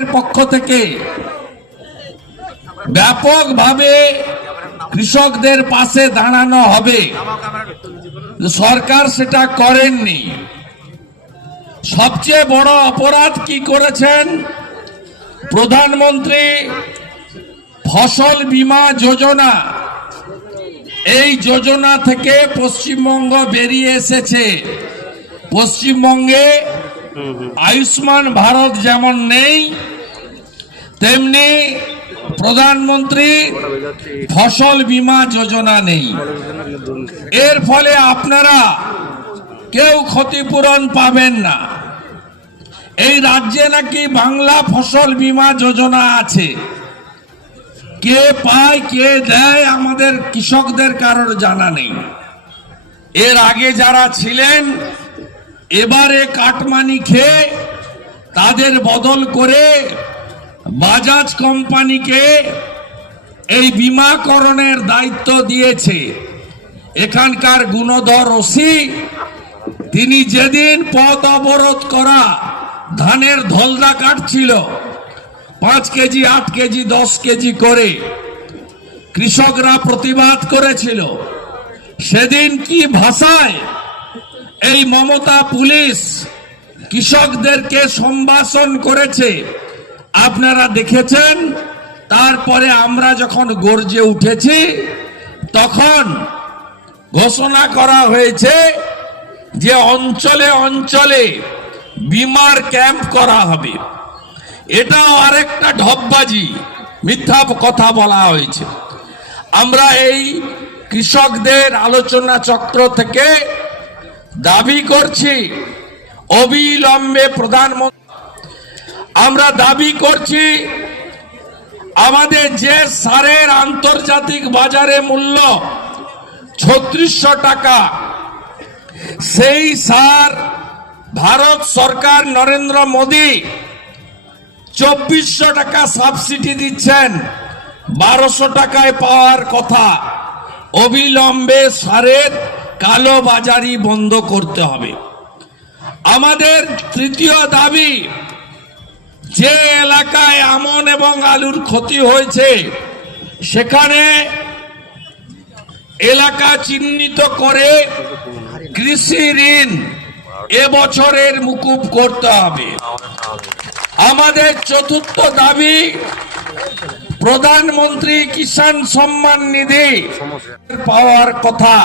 পক্ষ থেকে ব্যাপকভাবে কৃষকদের পাশে দাঁড়ানো হবে। সরকার সেটা করেননি। সবচেয়ে বড় অপরাধ কি করেছেন? প্রধানমন্ত্রী ফসল বীমা যোজনা। এই যোজনা থেকে পশ্চিমবঙ্গ বেরিয়ে এসেছে। পশ্চিমবঙ্গে আয়ুষ্মান ভারত যেমন নেই, তেমনি প্রধানমন্ত্রী ফসল বীমা যোজনা নেই। এর ফলে আপনারা কেউ ক্ষতিপূরণ পাবেন না। এই রাজ্যে নাকি বাংলা ফসল বীমা যোজনা আছে। কে পায়, কে দেয় আমাদের কৃষকদের কারোর জানা নেই। এর আগে যারা ছিলেন এবারে কাটমানি খেয়ে তাদের বদল করে বাজাজ কোম্পানিকে এই বিমাকরণের দায়িত্ব দিয়েছে। এখানকার গুণধর ওসি, তিনি যেদিন পথ অবরোধ করা ধানের ধলদা কাটছিল, পাঁচ কেজি, আট কেজি, দশ কেজি করে কৃষকরা প্রতিবাদ করেছিল। সেদিন কি ভাষায় এই মমতা পুলিশ কৃষকদেরকে সম্ভাষণ করেছে। আপনারা দেখেছেন? তারপরে আমরা যখন গর্জে উঠেছি, তখন ঘোষণা করা হয়েছে যে অঞ্চলে অঞ্চলে বিমার ক্যাম্প করা হবে। এটাও আরেকটা ঢপবাজি মিথ্যা কথা বলা হয়েছে। আমরা এই কৃষকদের আলোচনা চক্র থেকে দাবি করছি, অবিলম্বে প্রধানমন্ত্রী আমরা দাবি করছি, আমাদের যে সারের আন্তর্জাতিক বাজারে মূল্য ছত্রিশশো টাকা, সেই সার ভারত সরকার নরেন্দ্র মোদী চব্বিশশো টাকা সাবসিডি দিচ্ছেন, বারোশো টাকায় পাওয়ার কথা। অবিলম্বে সারের কালো বাজারি বন্ধ করতে হবে। আমাদের তৃতীয় দাবি, যে এলাকায় আমন এবং আলুর ক্ষতি হয়েছে, সেখানে এলাকা চিহ্নিত করে কৃষি ঋণ এবছরের মুকুব করতে হবে। আমাদের চতুর্থ দাবি, প্রধানমন্ত্রী কিষাণ সম্মান নিধি পাওয়ার কথা।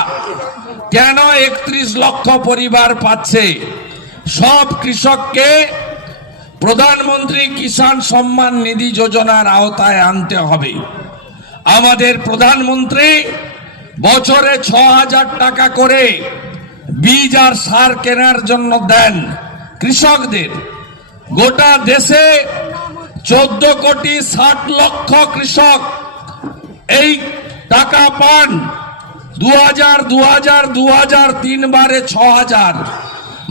কেন একত্রিশ লক্ষ পরিবার পাচ্ছে? সব কৃষককে প্রধানমন্ত্রী কিষাণ সম্মান নিধি যোজনার আওতায় আনতে হবে। আমাদের প্রধানমন্ত্রী বছরে ছ হাজার টাকা করে বীজ আর সার কেনার জন্য দেন কৃষকদের। গোটা দেশে চোদ্দ কোটি ষাট লক্ষ কৃষক এই টাকা পান। দু হাজার দু হাজার দু হাজার তিনবারে ছ হাজার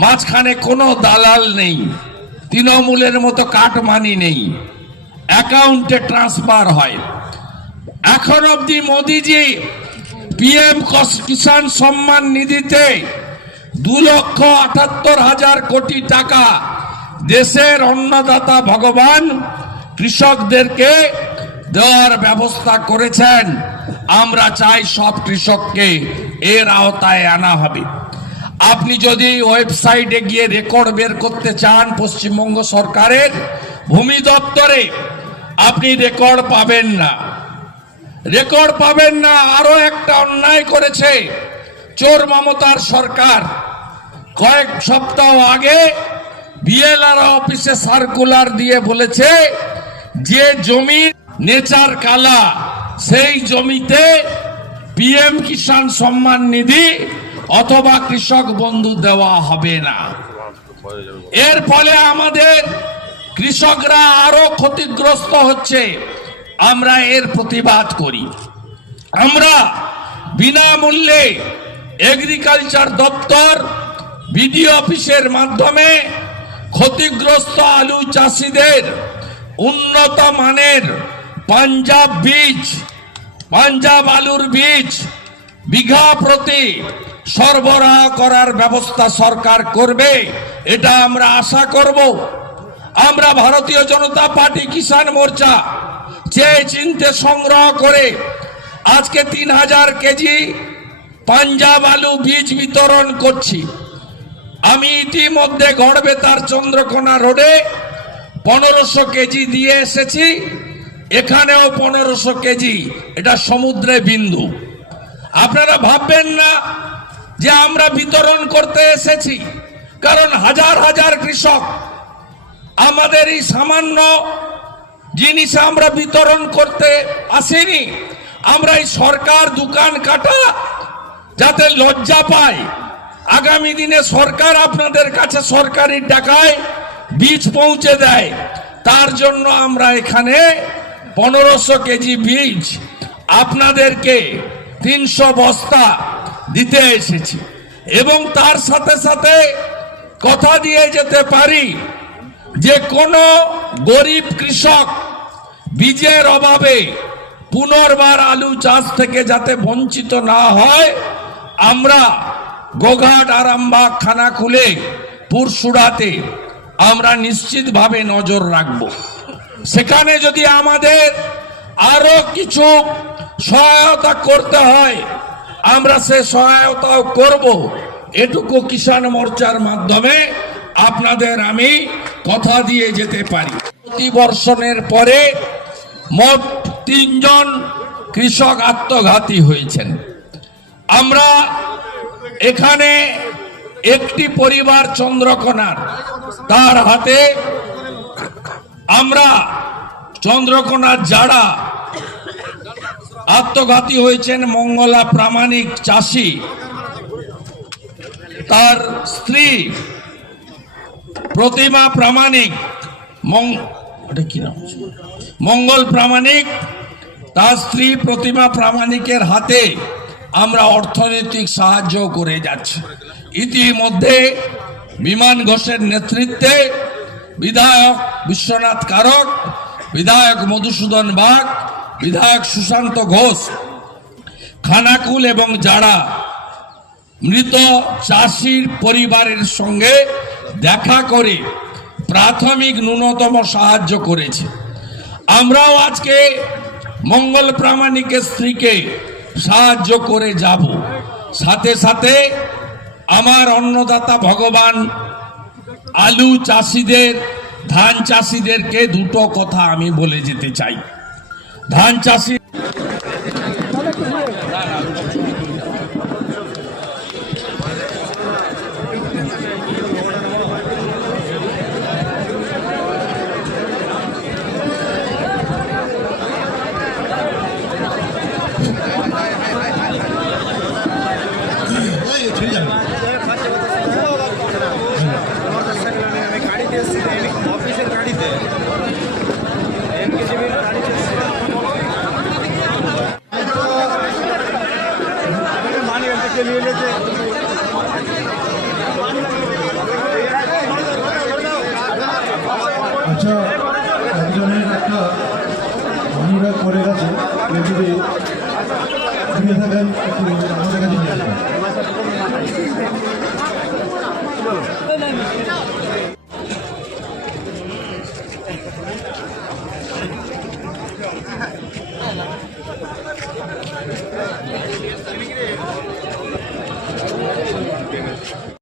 মাঝখানে কোনো দালাল নেই। তৃণমূলের মতো কাটমানি নেই। অ্যাকাউন্টে ট্রান্সফার হয়। এখন অবধি মোদিজি পিএম কিষাণ সম্মান নিধিতে দু লক্ষ আটাত্তর হাজার কোটি টাকা দেশের অন্নদাতা ভগবান কৃষকদেরকে দেওয়ার ব্যবস্থা করেছেন। আমরা চাই সব কৃষককে এর আওতায় আনা হবে। আপনি যদি ওয়েবসাইটে গিয়ে রেকর্ড বের করতে চান পশ্চিমবঙ্গ সরকারের, ভূমি দপ্তরে আপনি রেকর্ড পাবেন না। রেকর্ড পাবেন না আরও একটা অন্যায় করেছে চোর মমতার সরকার। কয়েক সপ্তাহ আগে বিএলআর অফিসে সার্কুলার দিয়ে বলেছে, যে জমি নেচার কালা সেই জমিতে পিএম কিষাণ সম্মান নিধি অথবা কৃষক বন্ধু দেওয়া হবে না। এর ফলে আমাদের কৃষকরা আরও ক্ষতিগ্রস্ত হচ্ছে। আমরা এর প্রতিবাদ করি। আমরা বিনামূল্যে এগ্রিকালচার দপ্তর বিডিও অফিসের মাধ্যমে ক্ষতিগ্রস্ত আলু চাষিদের উন্নত মানের পাঞ্জাব বীজ পাঞ্জাব আলুর বীজ বিঘা প্রতি সরবরাহ করার ব্যবস্থা সরকার করবে, এটা আমরা আশা করব। আমরা ভারতীয় জনতা পার্টি কিষাণ মোর্চা চেয়ে চিনতে সংগ্রহ করে আজকে তিন হাজার কেজি পাঞ্জাব আলু বীজ বিতরণ করছি। আমি ইতিমধ্যে গড়বে তার চন্দ্রকোনা রোডে পনেরোশো কেজি দিয়ে এসেছি। এখানেও পনেরোশো কেজি, এটা সমুদ্রে বিন্দু। আপনারা ভাববেন না যে আমরা বিতরণ করতে এসেছি, কারণ হাজার হাজার কৃষক আমাদের এই সামান্য জিনিস আমরা বিতরণ করতে আসিনি। আমরা এই সরকার দোকান কাটা যাতে লজ্জা পায়। আগামী দিনে সরকার আপনাদের কাছে সরকারি টাকায় বীজ পৌঁছে দেয়। তার জন্য আমরা এখানে পনেরোশো কেজি বীজ আপনাদেরকে তিনশো বস্তা দিতে এসেছি। এবং তার সাথে সাথে কথা দিয়ে যেতে পারি যে কোনো গরিব কৃষক বীজের অভাবে পুনর্বার আলু চাষ থেকে যাতে বঞ্চিত না হয়, আমরা গোঘাট, আরামবাগ খানা খুলে পুরসুড়াতে আমরা নিশ্চিতভাবে নজর রাখব। সেখানে যদি আমাদের আরও কিছু সহায়তা করতে হয়, আমরা সে সহায়তাও করব। এটুকু কিষাণ মোর্চার মাধ্যমে আপনাদের আমি কথা দিয়ে যেতে পারি। প্রতিবর্ষণের পরে মোট তিনজন কৃষক আত্মঘাতী হয়েছেন। আমরা এখানে একটি পরিবার চন্দ্রকোনার, তার হাতে আমরা চন্দ্রকোনা যারা আত্মঘাতী হয়েছেন মঙ্গলা প্রামাণিক চাষি, তার স্ত্রী প্রতিমা প্রামাণিক? মঙ্গল প্রামাণিক, তার স্ত্রী প্রতিমা প্রামাণিকের হাতে আমরা অর্থনৈতিক সাহায্য করে যাচ্ছি ইতিমধ্যে বিমান ঘোষের নেতৃত্বে বিধায়ক বিশ্বনাথ কারক, বিধায়ক মধুসূদন বাগ, বিধায়ক সুশান্ত ঘোষ, খানাকুল এবং যারা মৃত চাষির পরিবারের সঙ্গে দেখা করে প্রাথমিক ন্যূনতম সাহায্য করেছে। আমরাও আজকে মঙ্গল প্রামাণিকের স্ত্রীকে সাহায্য করে যাব। সাথে সাথে আমার অন্নদাতা ভগবান আলু চাষিদের ধান চাষিদেরকে দুটো কথা আমি বলে যেতে চাই। ধান চাষি নিজে নিয়ে নিয়েছে আচ্ছা একজনের একটা অনুরাগ করে গেছে। থাকেন আমাদের কাছে নিয়ে আসবেন।